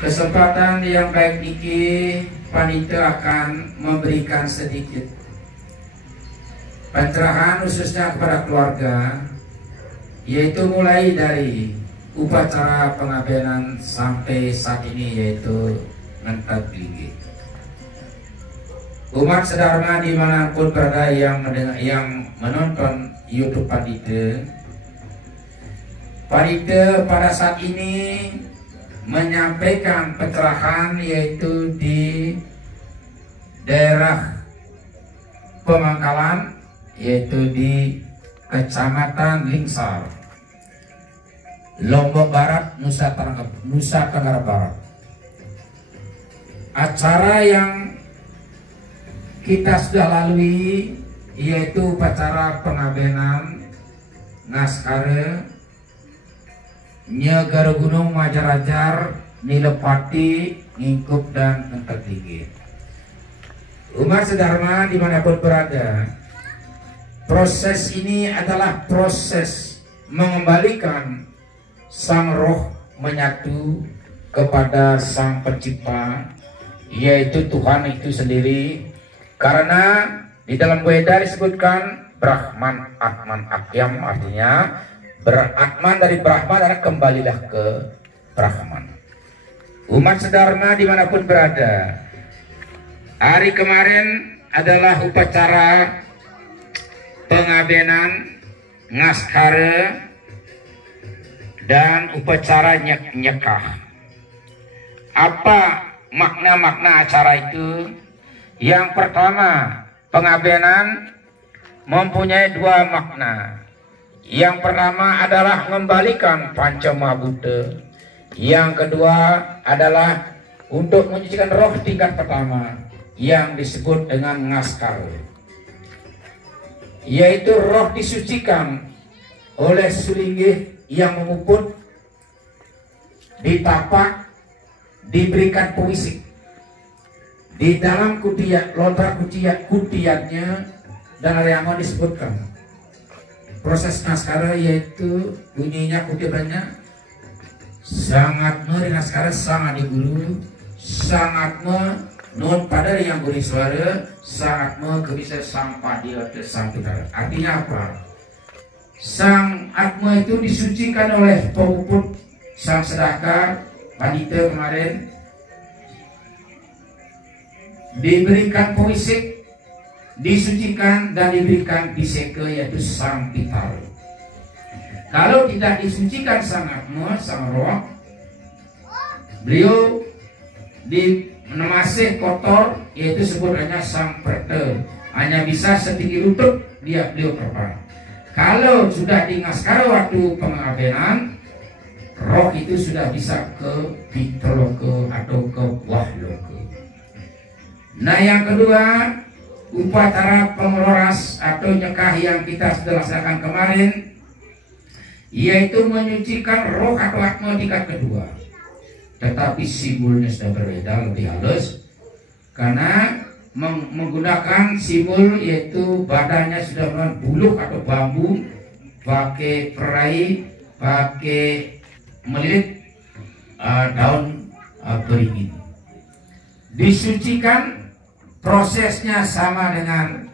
Kesempatan yang baik ini panitia akan memberikan sedikit pencerahan khususnya kepada keluarga, yaitu mulai dari upacara pengabenan sampai saat ini, yaitu mentat gigi. Umat sedharma dimanapun berada yang menonton YouTube Panitia pada saat ini menyampaikan pencerahan yaitu di daerah Pemangkalan, yaitu di Kecamatan Lingsar, Lombok Barat, Nusa Tenggara Barat. Acara yang kita sudah lalui yaitu upacara pengabenan Ngaskare Nyegara Gunung Majarajar, Nilepati, Ngingkup, dan Mentat Gigi. Umat sedharma dimanapun berada, proses ini adalah proses mengembalikan sang roh menyatu kepada sang pencipta, yaitu Tuhan itu sendiri. Karena di dalam Weda disebutkan Brahman Atman Akyam, artinya beratman dari Brahman adalah kembalilah ke Brahman. Umat sedharma dimanapun berada, hari kemarin adalah upacara pengabenan Ngaskare dan upacara nyekah. Apa makna-makna acara itu? Yang pertama, pengabenan mempunyai dua makna. Yang pertama adalah mengembalikan Pancamabuddha. Yang kedua adalah untuk menyucikan roh tingkat pertama yang disebut dengan Ngaskare, yaitu roh disucikan oleh sulinggih yang memuput, ditapak, diberikan pewisik. Di dalam kutiak, lontar kutiaknya dan Ariangon disebutkan proses Ngaskare, yaitu bunyinya kutipannya sangat di Ngaskare sangat diguru, sangat non pada yang guri suara, sangat kebisa sang padia sang pitara. Artinya apa? Sang Atma itu disucikan oleh pemuput sang sedaka panitia kemarin, diberikan pewisik, disucikan dan diberikan biseke, yaitu sang pitara. Kalau tidak disucikan sang Atma, sang roh, beliau masih kotor, yaitu sebenarnya sang prete, hanya bisa setinggi lutut beliau terbang. Kalau sudah di Ngaskare waktu pengabenan, roh itu sudah bisa ke Pitaloka atau ke Wahloka. Nah, yang kedua, upacara pengeloras atau nyekah yang kita sudah laksanakan kemarin, yaitu menyucikan roh atau atma tingkat kedua. Tetapi simbolnya sudah berbeda, lebih halus, karena menggunakan simbol yaitu badannya sudah dengan buluh atau bambu, pakai perai, pakai melilit daun beringin. Disucikan, prosesnya sama dengan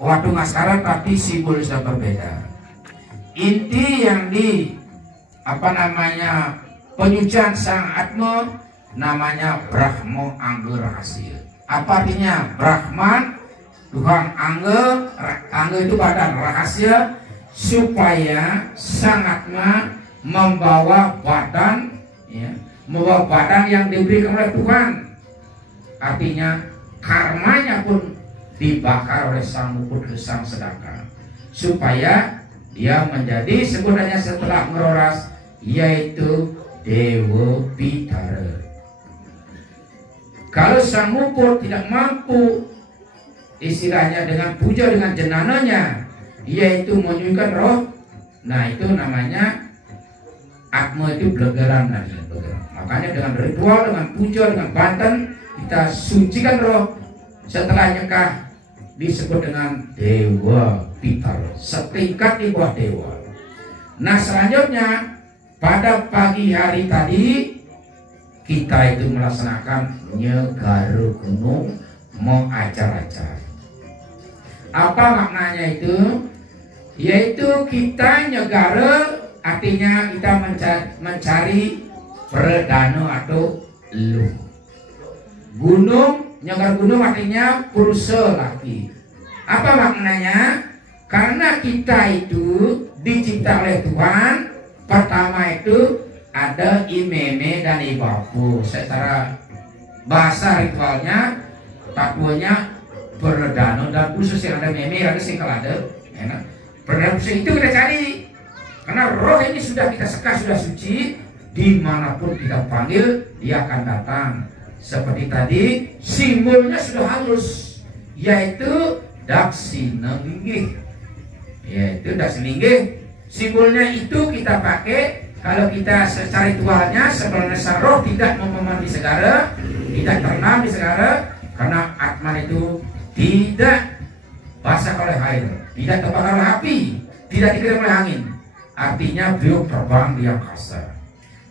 waktu Ngaskare, tapi simbol sudah berbeda. Inti yang di penyucian sang Atma namanya Brahmo Angga Rahasia. Apa artinya? Brahman, Tuhan, Angga itu badan, rahasia, supaya sang Atma membawa badan, ya, membawa badan yang diberikan oleh Tuhan. Artinya karmanya pun dibakar oleh sang muput, sang sedaka, supaya dia menjadi sebenarnya setelah meroras, yaitu Dewa Pitara. Kalau sang muput tidak mampu istilahnya dengan puja dengan jenananya, yaitu menyucikan roh, nah itu namanya Atma itu belegaran. Makanya dengan ritual, dengan puja, dengan banten, kita sucikan roh. Setelah nyekah disebut dengan Dewa Pitara, setingkat di bawah dewa. Nah, selanjutnya pada pagi hari tadi kita itu melaksanakan nyegara gunung mau acar-acar. Apa maknanya itu? Yaitu kita nyegara artinya kita mencari perdana atau lu. Gunung, nyegara gunung artinya pursa lagi. Apa maknanya? Karena kita itu dicipta oleh Tuhan. Pertama itu ada imeme dan ibapu. Secara bahasa ritualnya, takwanya perdana dan khusus yang ada meme, ada singkal ada. Perdana khusus itu kita cari. Karena roh ini sudah kita sekat, sudah suci. Dimanapun kita panggil, dia akan datang. Seperti tadi, simbolnya sudah halus, yaitu daksinenggih. Yaitu daksinenggih. Simbolnya itu kita pakai. Kalau kita secara ritualnya sebenarnya roh tidak memandi segara, tidak terendam di segara, karena Atman itu tidak basah oleh air, tidak terbakar oleh api, tidak dikirim oleh angin. Artinya beliau terbang di angkasa.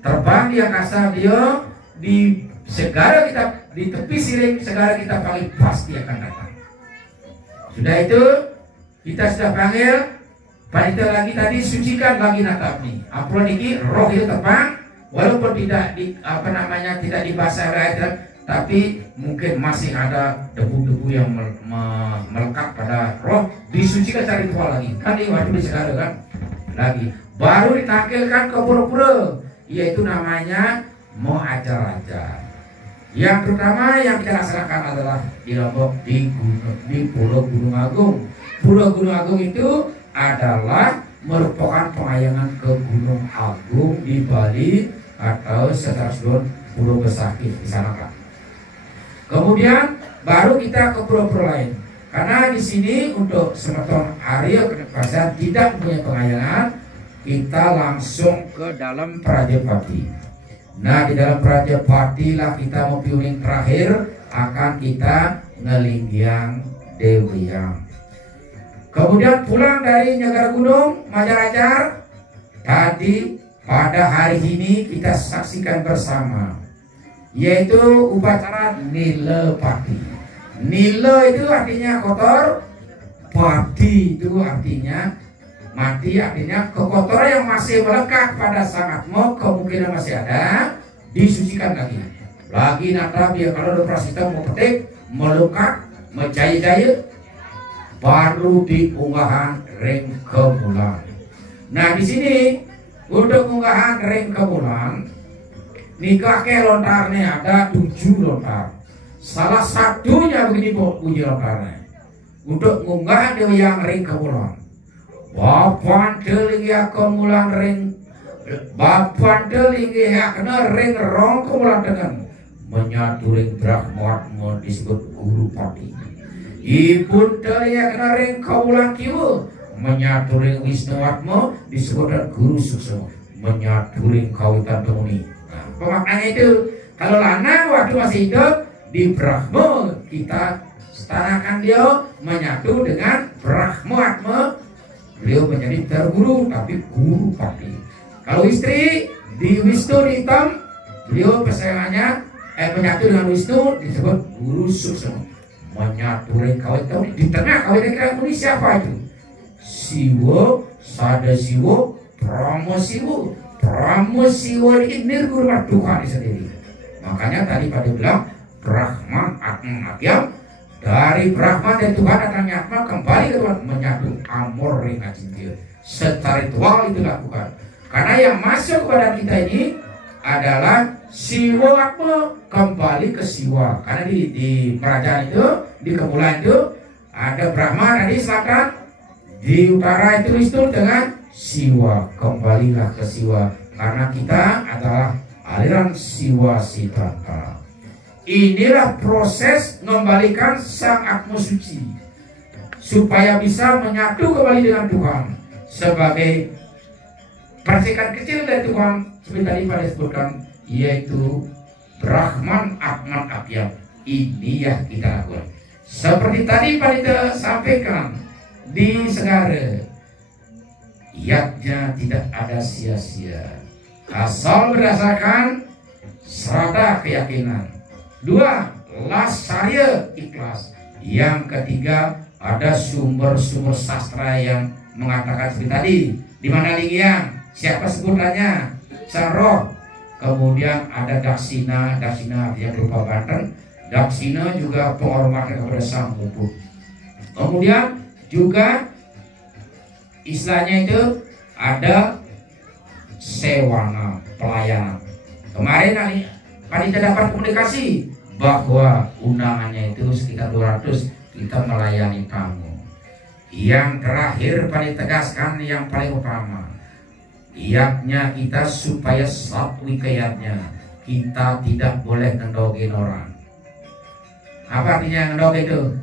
Terbang di angkasa, beliau di segara kita, di tepi siring segara kita panggil pasti akan datang. Sudah itu kita sudah panggil. Panitia lagi tadi sucikan lagi natapni. Ampun ini roh itu terbang, walaupun tidak tidak dibasah oleh air, tapi mungkin masih ada debu-debu yang melekat pada roh, disucikan cari ritual lagi. Kan di waktu disegara kan lagi. Baru ditampilkan ke pura-pura, yaitu namanya mau ajar-ajar. Yang pertama yang kita laksanakan adalah di Lombok di Pulau Gunung Agung. Pulau Gunung Agung itu adalah merupakan pengayangan ke Gunung Agung di Bali atau secara keseluruhan Pulau Besakih di sana kan. Kemudian baru kita ke pulau-pulau lain. Karena di sini untuk semeton Arya Kedekpasan tidak punya pengayangan, kita langsung ke dalam Prajapati. Nah di dalam Prajapati lah kita mau piuning terakhir akan kita ngelinggiang Dewiyang. Kemudian pulang dari Nyegara Gunung Majarajar. Tadi pada hari ini kita saksikan bersama, yaitu upacara Nilepati. Nile itu artinya kotor, pati itu artinya mati, artinya kekotoran yang masih melekat pada sang Atma kemungkinan masih ada, disucikan lagi. Lagi nata biar kalau ada prasita mau petik, melukat, menjaya-jaya, baru diunggahan ring kemulan. Nah di sini untuk unggahan ring kemulan, nikah ke lontarnya ada 7 lontar. Salah satunya begini bunyi lontarnya. Untuk unggahan yang ring kemulan, bapan telinga kemulan ring, bapan telinga kena ring rong kemulan dengan menyatu ring Brahma disebut Guru Pati. Ibu telinga kena ring kaulan kiwa, menyatu ring Wisnuatma disebut Guru Suksema, menyatu ring kawitan temuni. Nah, pemaknanya itu kalau lanang waktu masih hidup di Brahma kita setarakan dia menyatu dengan Brahma, beliau menjadi terguru tapi Guru Pati. Kalau istri di Wisnu hitam, beliau pasangannya menyatu dengan Wisnu disebut Guru Suksema. Menyatu ring kawin tahun di tengah kawin ini siapa itu? Siwa, Sadasiwa, Pramasiwa. Pramasiwa ini nirguna Tuhan sendiri. Makanya tadi pada bilang Brahman Atma Akyam, dari Brahman dan Tuhan datangnya Atma kembali ke Tuhan, menyatu amor ring acintir. Secara ritual itu lakukan. Karena yang masuk kepada kita ini adalah Siwa Atma kembali ke Siwa. Karena di kerajaan itu, di kemulan itu ada Brahma di selatan, di utara itu Wisnu dengan Siwa. Kembalilah ke Siwa karena kita adalah aliran Siwa Siddhanta. Inilah proses mengembalikan sang Atma suci supaya bisa menyatu kembali dengan Tuhan sebagai percikan kecil dari Tuhan seperti tadi pada disebutkan, yaitu Brahman Atman Akyam. Ini yang kita lakukan seperti tadi pada sampaikan di Segara, yatnya tidak ada sia-sia asal berdasarkan serata keyakinan. 2. Lasarya ikhlas. Yang ketiga ada sumber-sumber sastra yang mengatakan seperti tadi. Di mana Lingiang? Siapa sebutannya? Sang Roh. Kemudian ada Daksina, Daksina yang berupa Banten. Daksina juga penghormatan kepada Sang Puput. Kemudian juga istilahnya itu ada sewana, pelayanan. Kemarin kita dapat komunikasi bahwa undangannya itu sekitar 200, kita melayani tamu. Yang terakhir paling tegaskan yang paling utama, iatnya kita supaya satwi kayatnya, kita tidak boleh ngendogin orang. Apa artinya ngendog itu?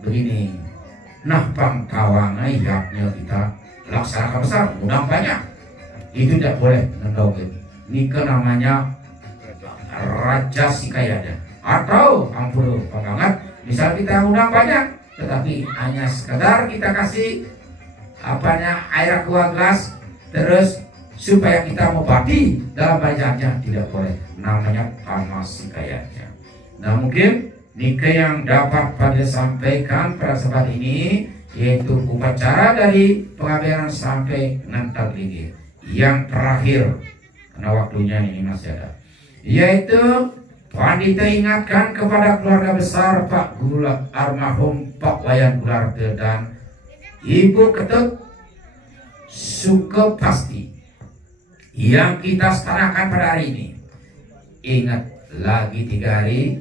Begini, nah pangkawangan iatnya kita laksanakan besar, undang banyak, itu tidak boleh ngendogin. Ini namanya raja sikayanya. Atau ampun banget, misal kita undang banyak, tetapi hanya sekedar kita kasih air aqua gelas, terus supaya kita mobati dalam banyaknya, tidak boleh. Namanya tamas sikayanya. Nah mungkin Nike yang dapat pada sampaikan pada saat ini, yaitu upacara dari pengaberan sampai nantal tinggi. Yang terakhir, karena waktunya ini masih ada, yaitu Pandita ingatkan kepada keluarga besar Pak Guru almarhum Pak Wayan Gularte dan Ibu Ketut Sukepasti yang kita setarakan pada hari ini. Ingat lagi 3 hari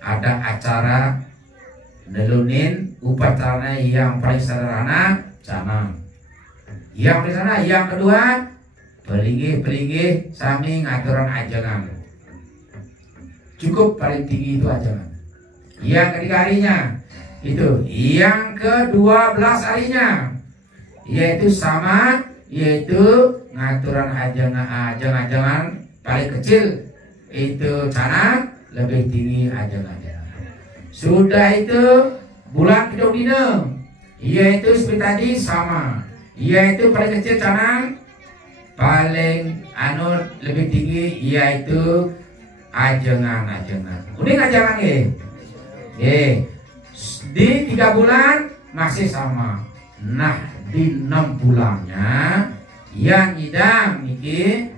ada acara nelunin upacaranya yang paling sederhana canang. Yang paling sana, yang kedua pelingih sami ngaturan ajangan. Cukup paling tinggi itu ajangan. Yang ketiga harinya itu, yang ke-12 harinya yaitu sama, yaitu ngaturan ajangan paling kecil itu canang, lebih tinggi ajangan. Sudah itu bulan kedua dina, yaitu seperti tadi sama, yaitu paling kecil canang, paling lebih tinggi yaitu ajangan. Udah ajangan di 3 bulan masih sama. Nah di 6 bulannya yang nyidang niki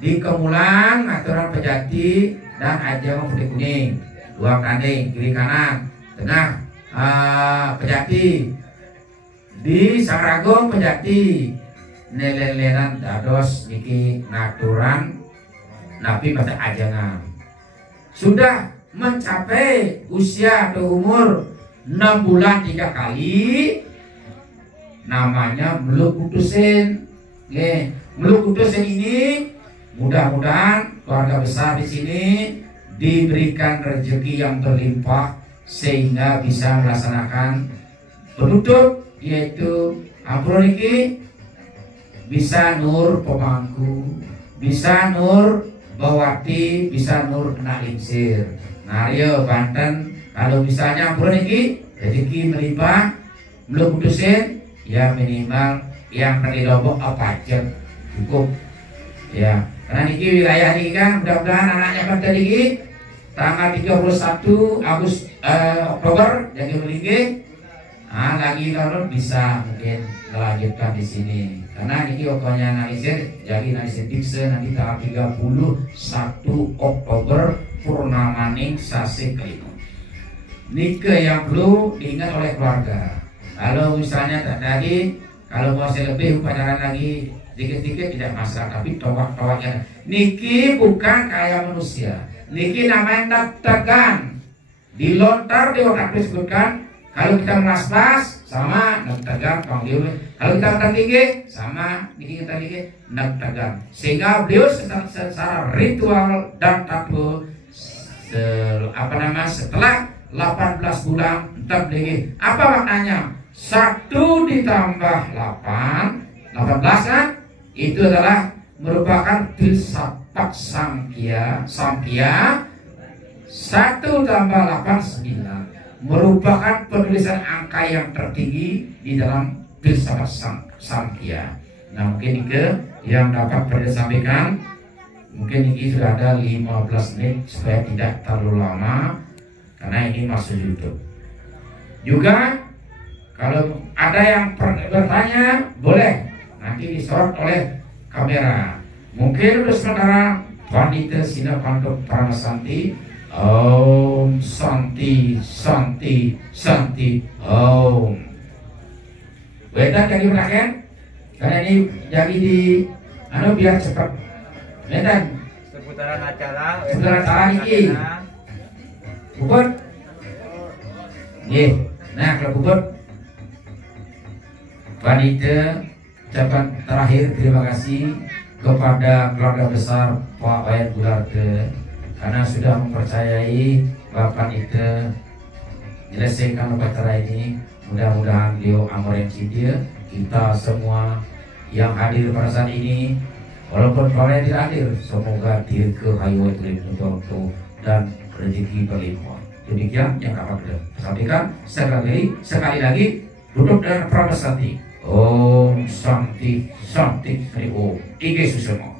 di Kemulan aturan Pejati dan ajangan putih kuning, 2 kanding kiri kanan tengah Pejati. Di Sangragung Pejati nelen-lenan dados niki ngaturan nabi pada ajangan. Sudah mencapai usia atau umur 6 bulan 3 kali, namanya meluk putusin. Meluk putusin ini mudah-mudahan keluarga besar di sini diberikan rezeki yang berlimpah sehingga bisa melaksanakan penutup, yaitu ampun niki bisa nur pemangku, bisa nur bawati, bisa nur kena lingsir. Nario Banten kalau misalnya ampun niki rezeki melimpah belum putusin, ya minimal yang tadi lombok apa aja cukup ya. Karena niki wilayah ini kan mudah-mudahan anaknya pada niki tanggal 31 Oktober jadi melinggi. Nah, lagi kalau bisa mungkin melanjutkan di sini. Karena ini pokoknya analisir, jadi analisir dikse nanti tanggal 31 Oktober purnamaning sasi kelima. Nike yang perlu diingat oleh keluarga. Kalau misalnya tadi, kalau masih lebih upacara lagi dikit-dikit tidak masalah, tapi towak-towaknya. Niki bukan kayak manusia. Niki namanya tegan. Dilontar di otak disebutkan. Kalau kita melas-las sama nak tegang panggil. Kalau kita tegang tinggi sama niki kita tinggi nak tegang. Sehingga beliau secara ritual dan tabu setelah 18 bulan tetap tinggi. Apa maknanya? 1 ditambah 8, 18 kan? Itu adalah merupakan filsafat Samkhya. 1 tambah 8 9. Merupakan penulisan angka yang tertinggi di dalam filsafat Samkhya. Nah mungkin itu yang dapat saya sampaikan. Mungkin ini sudah ada 15 menit supaya tidak terlalu lama karena ini masuk YouTube. Juga kalau ada yang bertanya boleh nanti disorot oleh kamera. Mungkin untuk saudara Pandita Sinapanto Paramasanti, Om Santi Santi Santi Om. Wedan jadi berakhir karena ini jadi di biar cepat. Wedan seputaran acara ini bubut. Nah kalau bubut Pandita ucapan terakhir terima kasih kepada keluarga besar Pak Wayan Bularte karena sudah mempercayai Bapak itu menyelesaikan upacara ini. Mudah-mudahan beliau amorensi dia, kita semua yang hadir pada saat ini, walaupun kalian tidak hadir, semoga dirgahayu untuk dan rezeki berlimpah. Demikian yang dapat sampaikan. Sekali lagi duduk dengan Pramasati. Om Santi Santi Hari Om. Ike Susono.